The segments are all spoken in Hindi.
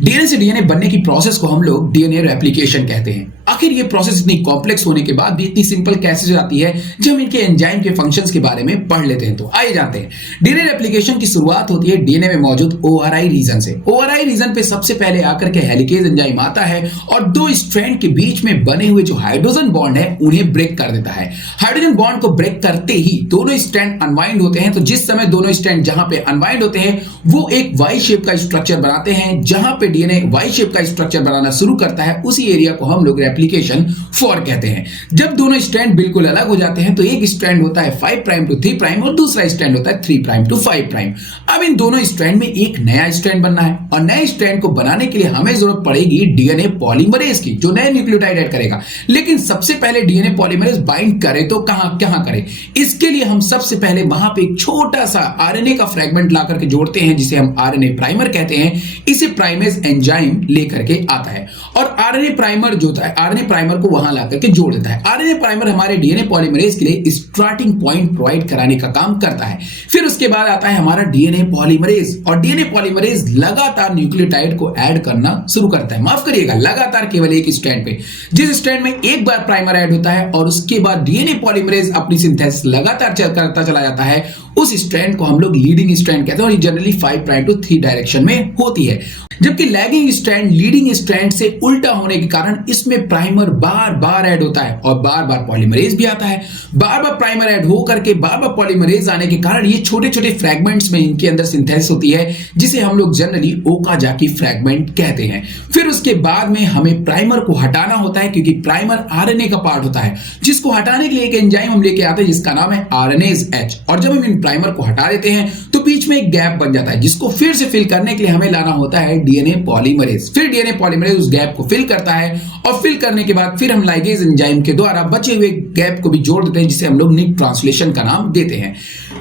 डीएनए से डीएनए बनने की प्रोसेस को हम लोग डीएनए रेप्लिकेशन कहते हैं। आखिर ये प्रोसेस इतनी कॉम्प्लेक्स होने के बाद भी इतनी सिंपल कैसे हो जाती है, जब हम इनके एंजाइम के फंक्शंस के बारे में पढ़ लेते हैं तो आइए जानते हैं। डीएनए रेप्लिकेशन की शुरुआत होती है डीएनए में मौजूद ओआरआई रीजन से। ओआरआई रीजन पे सबसे पहले आकर के हेलिकेज एंजाइम आता है और दो स्ट्रैंड के बीच में बने हुए जो हाइड्रोजन बॉन्ड है उन्हें ब्रेक कर देता है। हाइड्रोजन बॉन्ड को ब्रेक करते ही दोनों स्ट्रैंड अनवाइंड होते हैं। तो जिस समय दोनों स्ट्रैंड जहां पे अनवाइंड होते हैं वो एक वाई शेप का स्ट्रक्चर बनाते हैं। जहां पे डीएनए वाई शेप का स्ट्रक्चर बनाना शुरू करता है उसी एरिया को हम लोग रेप्लिकेशन फॉर कहते हैं। जब दोनों स्ट्रैंड बिल्कुल अलग हो जाते हैं तो एक स्ट्रैंड होता है 5 प्राइम टू 3 प्राइम और दूसरा स्ट्रैंड होता है 3 प्राइम टू 5 प्राइम। अब इन दोनों स्ट्रैंड में एक नया स्ट्रैंड बनना है और नए स्ट्रैंड को बनाने के लिए हमें जरूरत पड़ेगी डीएनए पॉलीमरेज की, जो नए न्यूक्लियोटाइड ऐड करेगा। लेकिन सबसे पहले डीएनए पॉलीमरेज बाइंड करे तो कहां करे? इसके लिए हम सबसे पहले वहां पे एक छोटा सा आरएनए का फ्रेगमेंट ला करके जोड़ते हैं, जिसे हम आरएनए प्राइमर कहते हैं। इसे प्राइमेज एंजाइम लेकर के आता है और आरएनए प्राइमर जो होता है आरएनए प्राइमर को वहां ला करके जोड़ देता है। आरएनए प्राइमर हमारे डीएनए पॉलीमरेज के लिए स्टार्टिंग पॉइंट प्रोवाइड कराने का काम करता है। फिर उसके बाद आता है हमारा डीएनए पॉलीमरेज और डीएनए पॉलीमरेज लगातार न्यूक्लियोटाइड को ऐड करना शुरू करता है। माफ करिएगा, लगातार केवल एक स्ट्रैंड पे। जिस स्ट्रैंड में एक बार प्राइमर ऐड होता है और उसके बाद डीएनए पॉलीमरेज अपनी सिंथेसिस लगातार करता चला जाता है, उस स्ट्रैंड को हम लोग लीडिंग स्ट्रैंड कहते हैं और ये जनरली 5 प्राइम टू 3 डायरेक्शन में होती है। जबकि लैगिंग स्ट्रैंड लीडिंग स्ट्रैंड से उल्टा होने के कारण इसमें प्राइमर बार बार ऐड होता है और बार बार पॉलीमरेज भी आता है। बार बार प्राइमर ऐड हो करके बार बार पॉलीमरेज आने के कारण ये छोटे छोटे फ्रैगमेंट्स में इनके अंदर सिंथेसिस होती है, जिसे हम लोग जनरली ओकाजाकी फ्रैगमेंट कहते हैं। फिर उसके बाद में हमें प्राइमर को हटाना होता है, क्योंकि प्राइमर आरएनए का पार्ट होता है, जिसको हटाने के लिए एक एंजाइम हम लेके आते हैं जिसका नाम है आरएनएज एच। और जब हम इन प्राइमर को हटा देते हैं तो बीच में एक गैप बन जाता है, जिसको फिर से फिल करने के लिए हमें लाना होता है डीएनए पॉलीमरेज। फिर डीएनए पॉलीमरेज उस गैप को फिल करता है और फिल करने के बाद फिर हम लाइगेज एंजाइम के द्वारा बचे हुए गैप को भी जोड़ देते हैं, जिसे हम लोग निक ट्रांसलेशन का नाम देते हैं।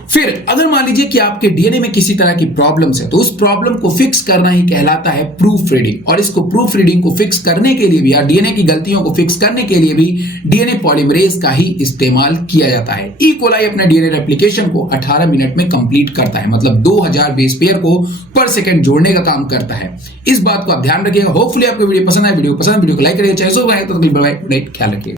फिर अगर मान लीजिए कि आपके डीएनए में किसी तरह की प्रॉब्लम्स है तो उस प्रॉब्लम को फिक्स करना ही कहलाता है प्रूफ रीडिंग। और इसको प्रूफ रीडिंग को फिक्स करने के लिए भी या डीएनए की गलतियों को फिक्स करने के लिए भी डीएनए पॉलीमरेज का ही इस्तेमाल किया जाता है। ई कोलाई अपने डीएनए रेप्लिकेशन को 18 मिनट में कंप्लीट करता है, मतलब 2000 बेस पेयर को पर सेकंड जोड़ने का काम करता है। इस बात को आप ध्यान रखिएगा। होपफुली आपको वीडियो पसंद आए। वीडियो को लाइक करिएगा, चाहे सो तो ख्याल रखिएगा।